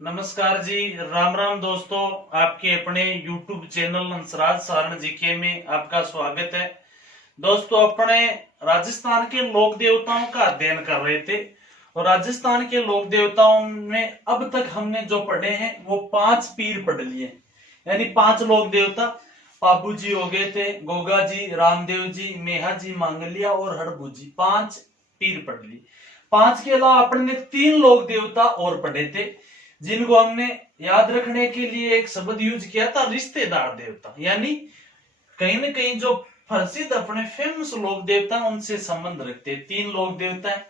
नमस्कार जी, राम राम दोस्तों। आपके अपने YouTube channel Hansraj Saran GK में आपका स्वागत है। दोस्तों, अपने राजस्थान के लोक देवताओं का अध्ययन कर रहे थे और राजस्थान के लोक देवताओं में अब तक हमने जो पढ़े हैं वो 5 पीर पढ़ लिए, यानी 5 लोक देवता। पाबू जी हो गए थे, गोगा जी, रामदेव जी, मेहा जी, मांगलिया और हड़बू जी, 5 पीर पढ़ लिए। 5 के अलावा अपने ने 3 लोक देवता और पढ़े थे, जिनको हमने याद रखने के लिए एक शब्द यूज किया था, रिश्तेदार देवता। यानी कहीं ना कहीं जो प्रसिद्ध अपने फेमस लोक देवता उनसे संबंध रखते हैं। 3 लोक देवता है।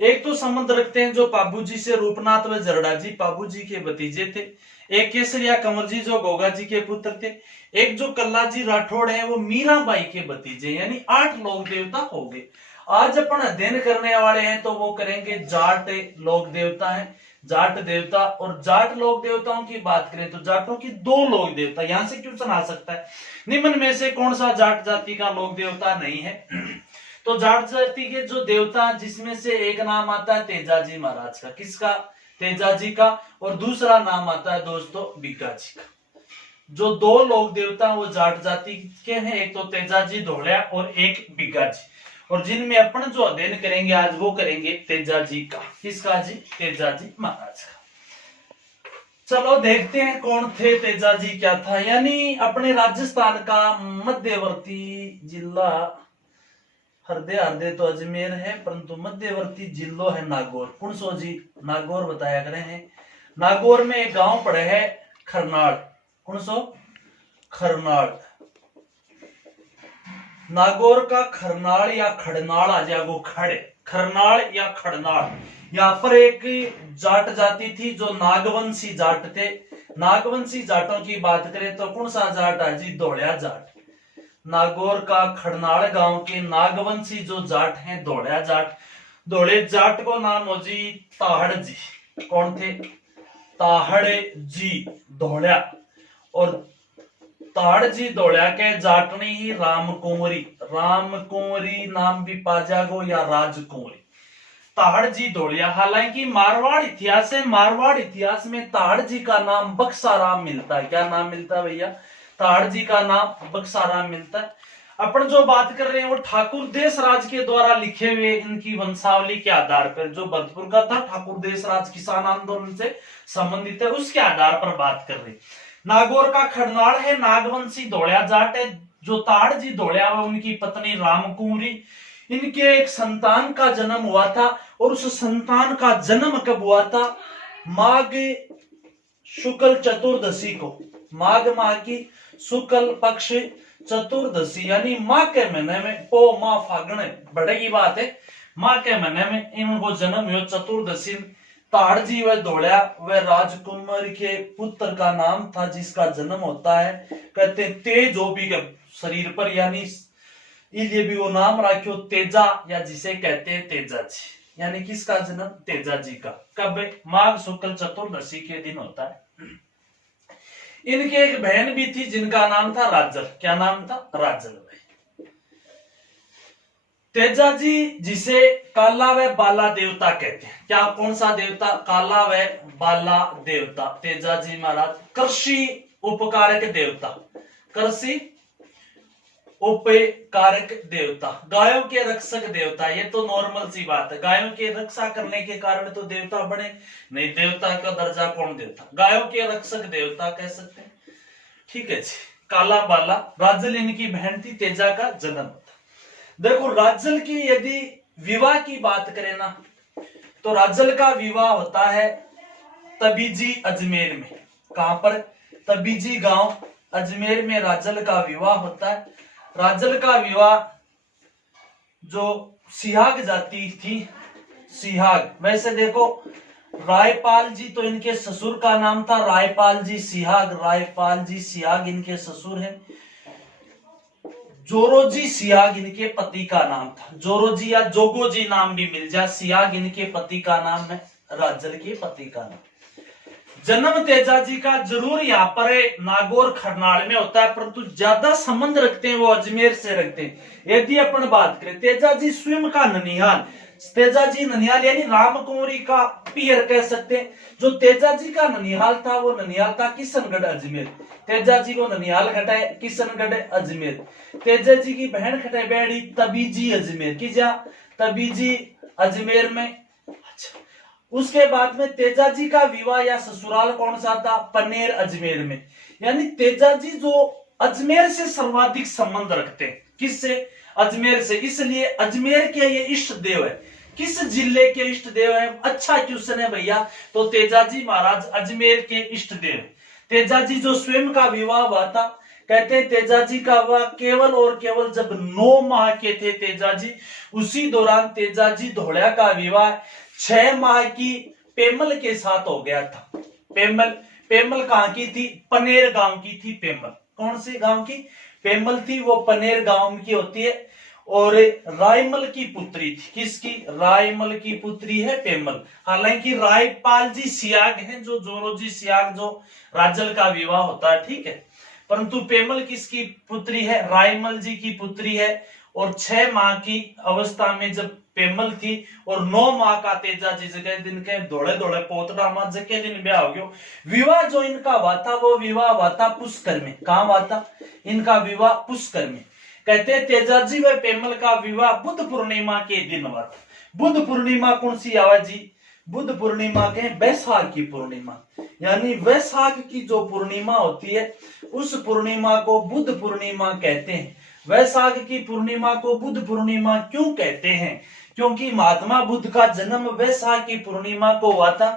एक तो संबंध रखते हैं जो पाबू जी से, रूपनाथ व जरडा जी पाबू जी के भतीजे थे। एक केसरिया कंवर जी जो गोगा जी के पुत्र थे। एक जो कल्ला जी राठौड़ है वो मीराबाई के भतीजे, यानी 8 लोक देवता हो गए। आज अपन अध्ययन करने वाले हैं तो वो करेंगे जाट लोक देवता है, जाट देवता। और जाट लोक देवताओं की बात करें तो जाटों की 2 लोक देवता। यहां से क्वेश्चन आ सकता है, निम्न में से कौन सा जाट जाति का लोक देवता नहीं है? तो जाट जाति के जो देवता, जिसमें से एक नाम आता है तेजाजी महाराज का। किसका? तेजाजी का। और दूसरा नाम आता है दोस्तों बिग्गा जी का। जो 2 लोक देवता वो जाट जाति के हैं, एक तो तेजाजी धोलिया और एक बिग्गा जी। और जिनमें अपन जो अध्ययन करेंगे आज वो करेंगे तेजाजी का। किसका जी? तेजाजी महाराज का। चलो देखते हैं कौन थे तेजाजी, क्या था। यानी अपने राजस्थान का मध्यवर्ती जिला, हरदे तो अजमेर है, परंतु मध्यवर्ती जिलो है नागौर। कौन सो जी? नागौर बताया करे हैं। नागौर में एक गांव पड़े है खरनाल। कौन सो? खरनाल। नागौर का खरनाल या खड़नाल आ जाएगा। खड़े खरनाल या खड़नाल। यहाँ पर एक जाट जाति थी जो नागवंशी जाट थे। नागवंशी जाटों की बात करें तो कौन सा जाट है जी? धोलिया जाट। नागौर का खड़नाल गांव के नागवंशी जो जाट हैं, धोलिया जाट। धोले जाट को नाम हो जी ताहड़ जी। कौन थे? ताहड़ जी धोलिया। और ताहड़ जी धोलिया के जाटनी ही रामकुंवरी। रामकुंवरी नाम भी पा जागो या राजकुंवरी। ताहड़ जी धोलिया। हालांकि मारवाड़ इतिहास है, मारवाड़ इतिहास में ताहड़ जी का नाम बक्साराम मिलता है। क्या नाम मिलता है भैया? ताहड़ जी का नाम बक्साराम मिलता है। अपन जो बात कर रहे हैं वो ठाकुर देशराज के द्वारा लिखे हुए इनकी वंशावली के आधार पर, जो भरतपुर का था, ठाकुर देशराज किसान आंदोलन से संबंधित है, उसके आधार पर बात कर रहे हैं। नागौर का खड़नाल है, नागवंशी धोलिया जाट है। जो ताहड़ जी धोलिया व उनकी पत्नी रामकुंवरी, इनके एक संतान का जन्म हुआ था। और उस संतान का जन्म कब हुआ था? माघ शुक्ल चतुर्दशी को। माघ माह की शुक्ल पक्ष चतुर्दशी, यानी माह के महीने में, पो माह फागण बड़े की बात है, माह के महीने में इनको जन्म हुआ चतुर्दशी। ताहड़ जी व धोलिया व राजकुमार के पुत्र का नाम था जिसका जन्म होता है, कहते हैं तेज भी के शरीर पर, यानी इसलिए भी वो नाम रखो तेजा, या जिसे कहते हैं तेजा जी। यानी किसका जन्म? तेजा जी का। कब? माघ शुक्ल चतुर्दशी के दिन होता है। इनके एक बहन भी थी जिनका नाम था राजल। क्या नाम था? राजल भाई। तेजा जी जिसे काला व बाला देवता कहते हैं। क्या? कौन सा देवता? काला व बाला देवता। तेजा जी महाराज कृषि उपकारक देवता। कृषि उपकारक देवता, गायों के रक्षक देवता। ये तो नॉर्मल सी बात है, गायों की रक्षा करने के कारण तो देवता बने। नहीं, देवता का दर्जा कौन देता? गायों के रक्षक देवता कह सकते हैं। ठीक है जी। काला बाला राजल इनकी बहन थी, तेजा का जन्म होता। देखो, राजल की यदि विवाह की बात करें ना, तो राजल का विवाह होता है तबीजी अजमेर में। कहां पर? तबीजी गांव अजमेर में राजल का विवाह होता है। राजल का विवाह जो सिहाग जाति थी, सिहाग, वैसे देखो रायपाल जी तो इनके ससुर का नाम था, रायपाल जी सिहाग। रायपाल जी सिहाग इनके ससुर हैं। जोरोजी सिहाग इनके पति का नाम था। जोरोजी या जोगोजी नाम भी मिल जाए। सिहाग इनके पति का नाम है, राजल के पति का नाम। जन्म तेजा जी का जरूर यहाँ पर नागौर खरनाल में होता है, परंतु ज्यादा संबंध रखते हैं वो अजमेर से रखते हैं। यदि अपन बात करें तेजा जी स्वयं का ननिहाल तेजाजी ननिहाल यानी राम कुंवरी का पियर कह सकते हैं। जो तेजाजी का ननिहाल था वो ननिहाल था किशनगढ़ अजमेर। तेजाजी को ननिहाल खटाए किशनगढ़ अजमेर। तेजाजी की बहन खटाए बैठी तबीजी अजमेर की जा तबीजी अजमेर में। अच्छा, उसके बाद में तेजाजी का विवाह या ससुराल कौन सा था? पनेर अजमेर में। यानी तेजाजी जो अजमेर से सर्वाधिक संबंध रखते हैं। किससे? अजमेर से। इसलिए अजमेर के ये इष्ट देव है। किस जिले के इष्ट देव है? अच्छा क्वेश्चन है भैया। तो तेजाजी महाराज अजमेर के इष्ट देव। तेजाजी जो स्वयं का विवाह हुआ था, कहते हैं तेजाजी का विवाह केवल और केवल जब 9 माह के थे तेजाजी, उसी दौरान तेजाजी धोड़िया का विवाह 6 माह की पेमल के साथ हो गया था। पेमल कहां की थी? पनेर गांव की थी पेमल। कौन सी गांव की? पेमल थी, वो पनेर गांव की होती है। और रायमल की पुत्री थी। किसकी? रायमल की पुत्री है पेमल। हालांकि रायपाल जी सियाग हैं, जो जोरोजी सियाग जो राजल का विवाह होता है, ठीक है। परंतु पेमल किसकी पुत्री है? रायमल जी की पुत्री है। और 6 माह की अवस्था में जब पेमल थी और 9 माह का तेजाजी जगह दिन के दौड़े दौड़े पोतड़ा मां जगह दिन ब्याह हो गयो। विवाह जो इनका हुआ था वो विवाह हुआ था पुष्कर में। कहां हुआ था इनका विवाह? पुष्कर में। कहते हैं तेजाजी व पेमल का विवाह बुद्ध पूर्णिमा के दिन हुआ था। बुद्ध पूर्णिमा कौन सी आवाजी? बुद्ध पूर्णिमा के वैशाख की पूर्णिमा, यानी वैशाख की जो पूर्णिमा होती है उस पूर्णिमा को बुद्ध पूर्णिमा कहते हैं। वैशाख की पूर्णिमा को बुद्ध पूर्णिमा क्यों कहते हैं? क्योंकि महात्मा बुद्ध का जन्म वैशाख की पूर्णिमा को हुआ था।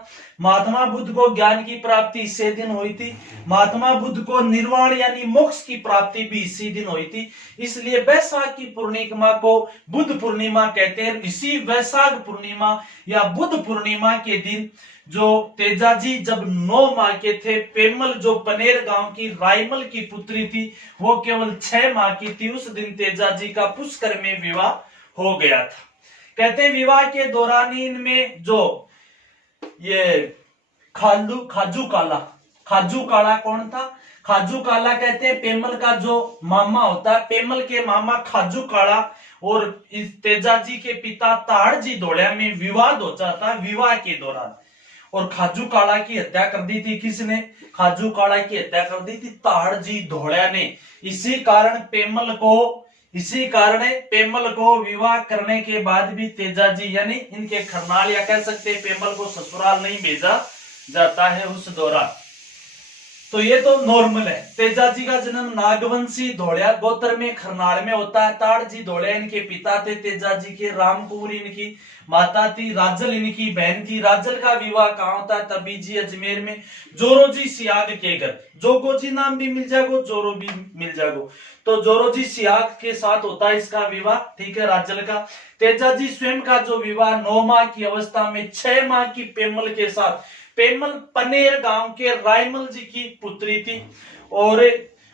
महात्मा बुद्ध को ज्ञान की प्राप्ति इसी दिन हुई थी। महात्मा बुद्ध को निर्वाण यानी मोक्ष की प्राप्ति भी इसी दिन हुई थी। इसलिए वैशाख की पूर्णिमा को बुद्ध पूर्णिमा कहते हैं। इसी वैशाख पूर्णिमा या बुद्ध पूर्णिमा के दिन जो तेजाजी जब 9 माह के थे, पेमल जो पनेर गांव की रायमल की पुत्री थी वो केवल 6 माह की थी, उस दिन तेजाजी का पुष्कर में विवाह हो गया था। कहते हैं विवाह के दौरान इनमें जो ये खाजू काला कौन था? खाजू काला कहते हैं पेमल का जो मामा होता है। पेमल के मामा खाजू काला और इस तेजाजी के पिता ताड़जी धोड़िया में विवाद हो जाता है विवाह के दौरान। और खाजू काला की हत्या कर दी थी किसने? खाजू काला की हत्या कर दी थी ताड़जी धोड़िया ने। इसी कारण पेमल को विवाह करने के बाद भी तेजाजी यानी इनके खरनाल या कह सकते हैं पेमल को ससुराल नहीं भेजा जाता है उस दौरान। तो ये तो नॉर्मल है। तेजाजी का जन्म नागवंशी धोड़िया गोत्र में खरनाल में होता है। ताड़जी धोड़िया इनके पिता थे तेजाजी के। राम कुंवरी इनकी माता थी। राजल इनकी बहन थी। राजल का विवाह कहां होता है? तबीजी अजमेर में जोरोजी सियाग के घर। जोगोजी नाम भी मिल जाएगो, जोरो भी मिल जाएगो। तो जोरोजी सियाग के साथ होता है इसका विवाह, ठीक है, राजल का। तेजाजी स्वयं का जो विवाह 9 माह की अवस्था में 6 माह की पेमल के साथ, पेमल पनेर गांव के रायमल जी की पुत्री थी। और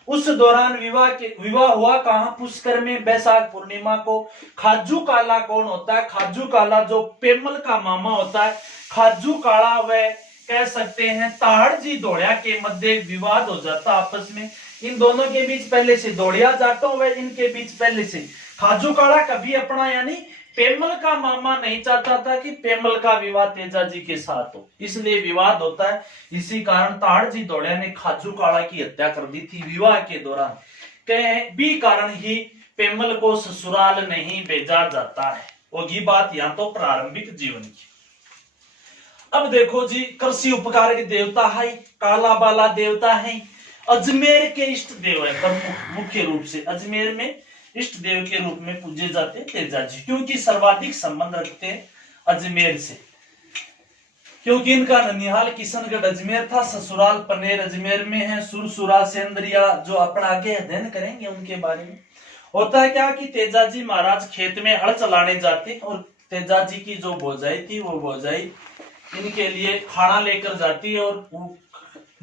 उस दौरान विवाह हुआ कहां? पुष्कर में वैशाख पूर्णिमा को। खाजू काला कौन होता है? खाजू काला जो पेमल का मामा होता है। खाजू काला वह कह सकते हैं ताड़जी धोड़िया के मध्य विवाद हो जाता आपस में। इन दोनों के बीच पहले से धोड़िया जाटों व इनके बीच पहले से। खाजू काला कभी अपना यानी पेमल का मामा नहीं चाहता था कि पेमल का विवाह तेजाजी के साथ हो, इसलिए विवाद होता है। इसी कारण ताड़जी धोड़िया ने खाजू काला की हत्या कर दी थी विवाह के दौरान। भी कारण ही पेमल को ससुराल नहीं भेजा जाता है। होगी बात यहाँ तो प्रारंभिक जीवन की। अब देखो जी, कृषि उपकारक देवता है, काला बाला देवता है, अजमेर के इष्ट देव है। प्रमुख मुख्य रूप से अजमेर में इष्ट देव के रूप में पूजे जाते हैं तेजाजी, क्योंकि सर्वाधिक संबंध रखते हैं अजमेर से। क्योंकि इनका ननिहाल किशनगढ़ अजमेर था, ससुराल पनेर अजमेर में है। सुरसुरा सेंद्रिया जो अपना आगे अध्ययन करेंगे उनके बारे में। होता है क्या कि तेजाजी महाराज खेत में हल चलाने जाते और तेजाजी की जो भौजाई थी वो भौजाई इनके लिए खाना लेकर जाती है और वो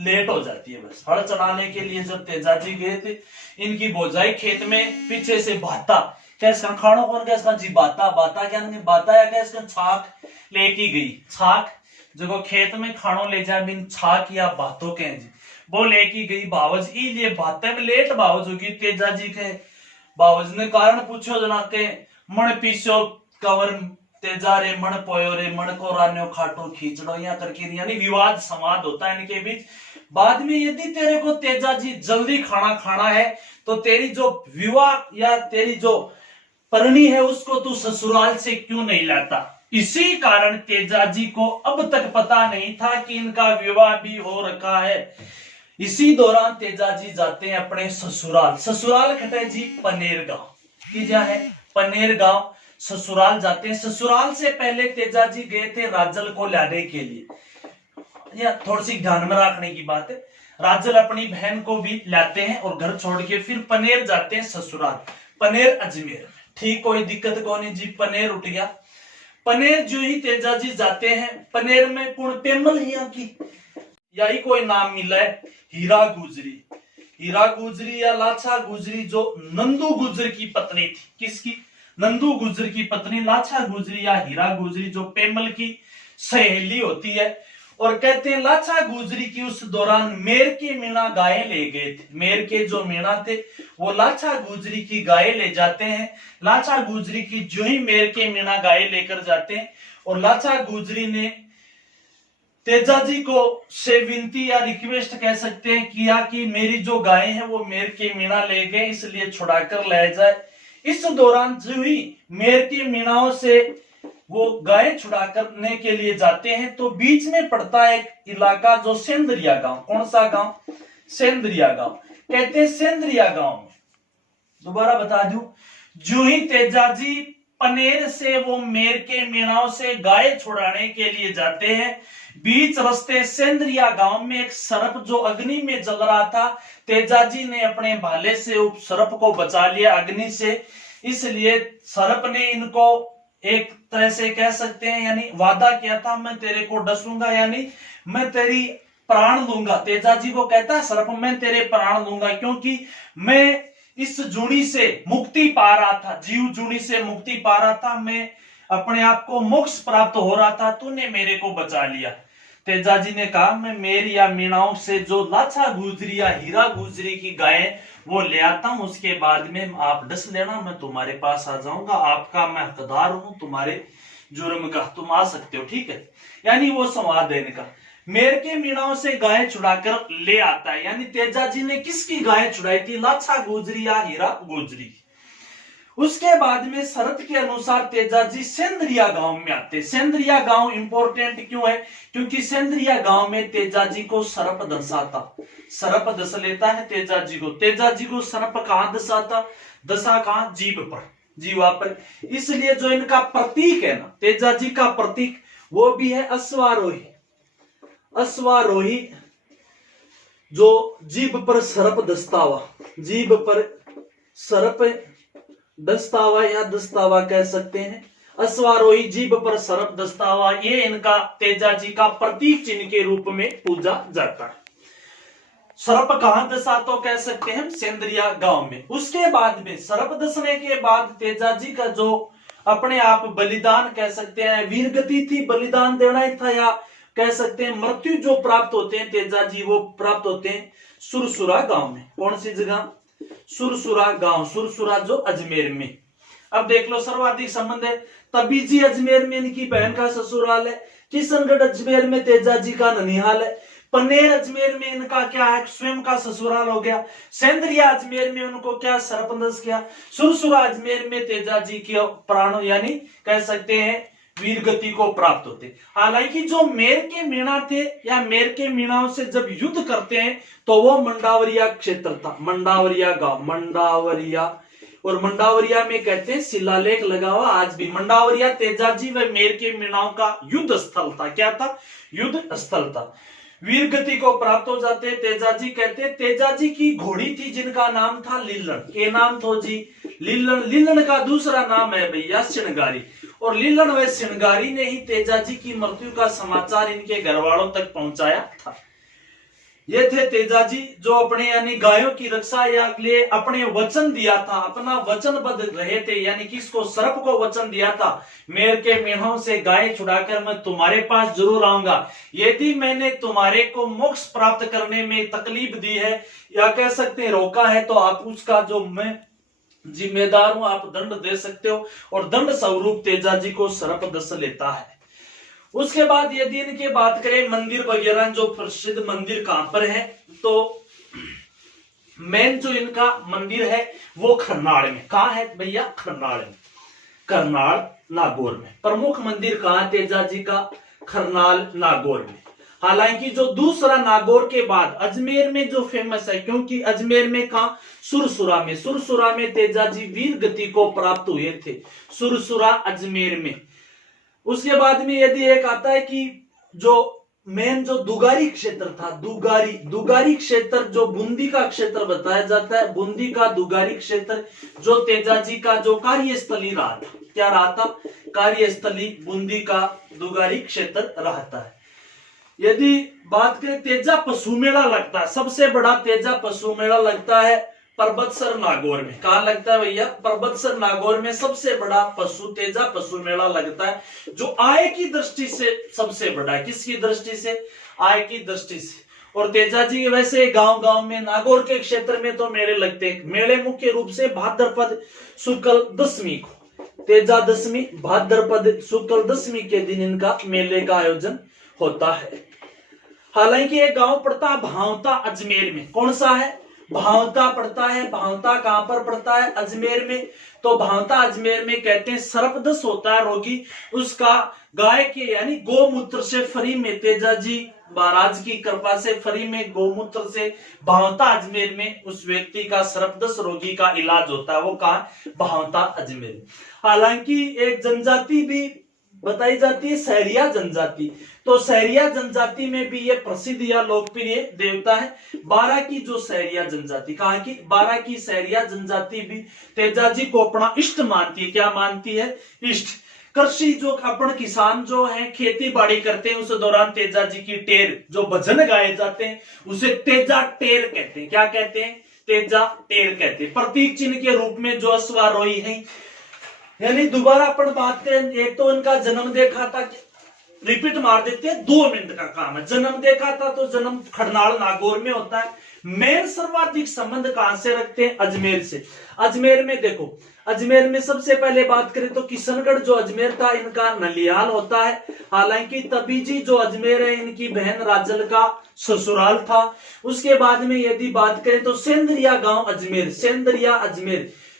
लेट हो जाती है। बस हल चलाने के लिए जब तेजाजी गए थे, इनकी भौजाई खेत में पीछे से भाता कैसा खानो कौन कैसा जी बाता क्या बाता या कैसा छाक लेके गई। छाक जो खेत में खानो ले जा बिन छाक या बातों के जी वो लेके गई बावज लिए भाते में लेट बावज होगी। तेजाजी के बावज ने कारण पूछो जना के मन पीछो कवर तेजा रे मन पोयो रे मन को रान्यो खाटो खींचड़ो, या करके यानी विवाद संवाद होता है इनके बीच। बाद में यदि तेरे को तेजा जी जल्दी खाना खाना है तो तेरी जो विवाह या तेरी जो परणी है उसको तू ससुराल से क्यों नहीं लाता। इसी कारण तेजा जी को अब तक पता नहीं था कि इनका विवाह भी हो रखा है। इसी दौरान तेजा जी जाते हैं अपने ससुराल। ससुराल खटे जी पनेर गांव की जा है, पनेर गांव ससुराल जाते हैं। ससुराल से पहले तेजा जी गए थे राजल को लाने के लिए, या थोड़ी सी ध्यान में रखने की बात है, राजल अपनी बहन को भी लाते हैं और घर छोड़ के फिर पनेर जाते हैं ससुराल, पनेर अजमेर। ठीक, कोई दिक्कत को नहीं जी, पनेर उठ गया। पनेर जो ही तेजा जी जाते हैं, पनेर में पूर्ण पेमल हिया की यही कोई नाम मिला है, हीरा गुजरी। हीरा गुजरी या लाछा गुजरी जो नंदू गुजर की पत्नी थी। किसकी? नंदू गुजर की पत्नी लाछा गुजरी या हीरा गुजरी जो पेमल की सहेली होती है। और कहते हैं लाछा गुजरी की उस दौरान मेर के मीणा गाय ले गए थे। मेर के जो मीणा थे वो लाछा गुजरी की गाय ले जाते हैं। लाछा गुजरी की जो ही मेर के मीणा गाय लेकर जाते हैं और लाछा गुजरी ने तेजा जी को से विनती या रिक्वेस्ट कह सकते हैं किया कि मेरी जो गाय है वो मेर के मीणा ले गए, इसलिए छुड़ाकर ले जाए। इस दौरान जो ही मेर के मीणाओं से वो गाय छुड़ा करने के लिए जाते हैं तो बीच में पड़ता है एक इलाका जो सेंद्रिया गांव। कौन सा गांव? सेंद्रिया गांव। कहते हैं सेंद्रिया गांव में, दोबारा बता दूं, जो ही तेजा जी पनेर से वो मेर के मीणाओं से गाय छुड़ाने के लिए जाते हैं, बीच रास्ते सेंद्रिया गांव में एक सर्प जो अग्नि में जल रहा था, तेजा जी ने अपने भाले से उस सर्प को बचा लिया अग्नि से। इसलिए सर्प ने इनको एक तरह से कह सकते हैं यानी वादा किया था, मैं तेरे को डसूंगा यानी मैं तेरी प्राण लूंगा। तेजा जी को कहता है सर्प, मैं तेरे प्राण लूंगा क्योंकि मैं इस जूनी से मुक्ति पा रहा था, जीव जूनी से मुक्ति पा रहा था, मैं अपने आप को मोक्ष प्राप्त हो रहा था, तूने मेरे को बचा लिया। तेजा जी ने कहा मैं मेरी या मीणाओं से जो लाछा गुजरी या हीरा गुजरी की गाय वो ले आता हूं, उसके बाद में आप डस लेना, मैं तुम्हारे पास आ जाऊंगा, आपका मैं हकदार हूं, तुम्हारे जुर्म का तुम आ सकते हो, ठीक है। यानी वो संवाद देने का मेर के मीणाओं से गाय छुड़ाकर ले आता है। यानी तेजा जी ने किसकी गाय छुड़ाई थी? लाछा गुजरी या हीरा गुजरी। उसके बाद में शरत के अनुसार तेजा जी सेंद्रिया गांव में आते। सेंद्रिया गांव इंपॉर्टेंट क्यों है? क्योंकि सेंद्रिया गांव में तेजा जी को सर्प दसाता, सर्प दस लेता है तेजा जी को। तेजा जी को सर्प कहां दसाता? दशा कहां? जीभ पर, जीवा पर। इसलिए जो इनका प्रतीक है ना, तेजा जी का प्रतीक वो भी है अश्वारोही। अश्वारोही जो जीभ पर सर्प दस्तावा, जीभ पर सर्प दस्तावा या दस्तावा कह सकते हैं। अश्वारोही जीभ पर सर्प दस्तावा, ये इनका तेजा जी का प्रतीक चिन्ह के रूप में पूजा जाता है। सर्प कहां दसा तो कह सकते हैं सेंद्रिया गांव में। उसके बाद में सर्प दसने के बाद तेजा जी का जो अपने आप बलिदान कह सकते हैं, वीर गति थी, बलिदान देना ही था, या कह सकते हैं मृत्यु जो प्राप्त होते हैं तेजा जी वो प्राप्त होते हैं सुरसुरा गांव में। कौन सी जगह? सुरसुरा गांव, सुरसुरा जो अजमेर में। अब देख लो सर्वाधिक संबंध है, तभी जी अजमेर में इनकी बहन का ससुराल है, किशनगढ़ अजमेर में तेजा जी का ननिहाल है, पनेर अजमेर में इनका क्या है? स्वयं का ससुराल हो गया, सेंद्रिया अजमेर में उनको क्या? सरपंच किया, सुरसुरा अजमेर में तेजा जी के प्राण यानी कह सकते हैं वीर गति को प्राप्त होते। हालांकि जो मेर के मीणा थे या मेर के मीणाओं से जब युद्ध करते हैं तो वो मंडावरिया क्षेत्र था, मंडावरिया गांव, मंडावरिया। और मंडावरिया में कहते हैं शिलालेख लगा हुआ आज भी। मंडावरिया तेजा जी व मेर के मीणाओं का युद्ध स्थल था। क्या था? युद्ध स्थल था। वीर गति को प्राप्त हो जाते तेजा जी। कहते तेजा जी की घोड़ी थी जिनका नाम था लीलन। के नाम थो जी? लीलन। लीलन का दूसरा नाम है भैया श्रृंगारी। और लीलन व श्रृंगारी ने ही तेजा जी की मृत्यु का समाचार इनके घर वालों तक पहुंचाया था। ये थे तेजा जी जो अपने यानी गायों की रक्षा या लिए अपने वचन दिया था, अपना वचनबद्ध रहे थे। यानी किसको? सर्प को वचन दिया था, मेर के मीणों से गाय छुड़ाकर मैं तुम्हारे पास जरूर आऊंगा। यदि मैंने तुम्हारे को मोक्ष प्राप्त करने में तकलीफ दी है या कह सकते हैं रोका है तो आप उसका जो मैं जिम्मेदार हूं, आप दंड दे सकते हो। और दंड स्वरूप तेजाजी को सर्पदंश लेता है। उसके बाद यदि इनकी बात करें मंदिर वगैरह, जो प्रसिद्ध मंदिर कहां पर है, तो मेन जो इनका मंदिर है वो खरनाल में। कहां है भैया? खरनाल में, करनाल नागौर में। प्रमुख मंदिर कहां है तेजाजी का? खरनाल नागौर में। हालांकि जो दूसरा नागौर के बाद अजमेर में जो फेमस है, क्योंकि अजमेर में कहा? सुरसुरा में तेजाजी वीर गति को प्राप्त हुए थे, सुरसुरा अजमेर में। उसके बाद में यदि एक आता है कि जो मेन जो दुगारी क्षेत्र था, दुगारी क्षेत्र जो बूंदी का क्षेत्र बताया जाता है, बूंदी का दुगारी क्षेत्र जो तेजाजी का जो कार्यस्थली रहा था। क्या रहा था? कार्यस्थली बूंदी का दुगारी क्षेत्र रहता है। यदि बात करें तेजा पशु मेला लगता है, सबसे बड़ा तेजा पशु मेला लगता है परबतसर नागौर में। कहां लगता है भैया? परबतसर नागौर में सबसे बड़ा तेजा पशु मेला लगता है, जो आय की दृष्टि से सबसे बड़ा है। किसकी दृष्टि से? आय की दृष्टि से। और तेजाजी वैसे गांव में नागौर के क्षेत्र में तो मेले लगते हैं। मेले मुख्य रूप से भाद्रपद शुक्ल दशमी को, तेजा दशमी भाद्रपद शुक्ल दशमी के दिन इनका मेले का आयोजन होता है। हालांकि ये गांव पड़ता है भावता अजमेर में। कौन सा है? भावता पड़ता है। भावता कहां पर पड़ता है? अजमेर में। तो भावता अजमेर में कहते हैं सर्पदंश होता है रोगी, उसका गाय के यानी गोमूत्र से फ्री में, तेजाजी महाराज की कृपा से फ्री में गोमूत्र से भावता अजमेर में उस व्यक्ति का सर्पदंश रोगी का इलाज होता है। वो कहां? भावता अजमेर। हालांकि एक जनजाति भी बताई जाती है, सहरिया जनजाति। तो सहरिया जनजाति में भी ये प्रसिद्ध या लोकप्रिय देवता है। 12 की जो सहरिया जनजाति, कहा की 12 की सहरिया जनजाति भी तेजाजी को अपना इष्ट मानती है। क्या मानती है? इष्ट। कृषि जो अपन किसान जो है खेती बाड़ी करते हैं, उस दौरान तेजाजी की टेर जो भजन गाए जाते हैं उसे तेजा टेर कहते हैं। क्या कहते हैं? तेजा टेर कहते हैं। प्रतीक चिन्ह के रूप में जो अश्वारोही है, यानी दोबारा अपन बात करें, एक तो इनका जन्म देखा था, रिपीट मार देते हैं, 2 मिनट का काम है। जन्म देखा था तो जन्म खरनाल नागौर में होता है। मेन सर्वाधिक संबंध कहां से रखते हैं? अजमेर से। अजमेर में देखो, अजमेर में सबसे पहले बात करें तो किशनगढ़ जो अजमेर था इनका नलियाल होता है। हालांकि तबीजी जो अजमेर है इनकी बहन राजल का ससुराल था। उसके बाद में यदि बात करें तो सेंदरिया गांव अजमेर,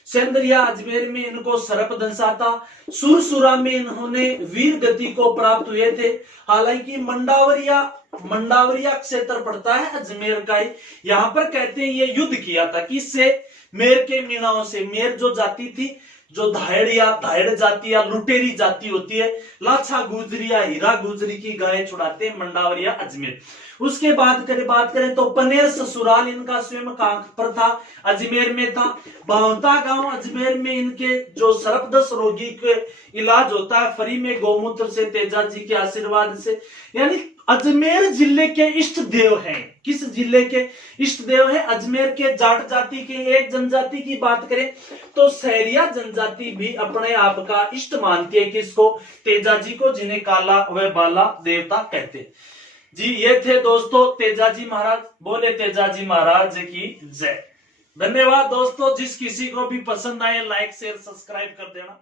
सेंदरिया अजमेर में इनको सर्पदंश था। सुरसुरा में इन्होंने वीर गति को प्राप्त हुए थे। हालांकि मंडावरिया क्षेत्र पड़ता है अजमेर का ही। यहाँ पर कहते हैं ये युद्ध किया था किससे? मेर के मीणाओं से। मेर जो जाति थी, जो धायड़ जाति या लुटेरी जाति होती है, लाछा गुजरिया हीरा गुजरी की गाय छुड़ाते हैं मंडावरिया अजमेर। उसके बाद बात करें तो पनेर ससुराल इनका स्वयं कहां पर था? अजमेर में था। भावता गांव अजमेर में इनके जो सर्पदंश रोगी के इलाज होता है फ्री में गोमूत्र से, तेजाजी के आशीर्वाद से। यानी अजमेर जिले के इष्ट देव हैं। किस जिले के इष्ट देव हैं? अजमेर के जाट जाति के। एक जनजाति की बात करें तो सहरिया जनजाति भी अपने आप का इष्ट मानती है। किसको? तेजाजी को, जिन्हें काला व बाला देवता कहते हैं। जी ये थे दोस्तों तेजाजी महाराज। बोले तेजाजी महाराज की जय। धन्यवाद दोस्तों। जिस किसी को भी पसंद आए लाइक शेयर सब्सक्राइब कर देना।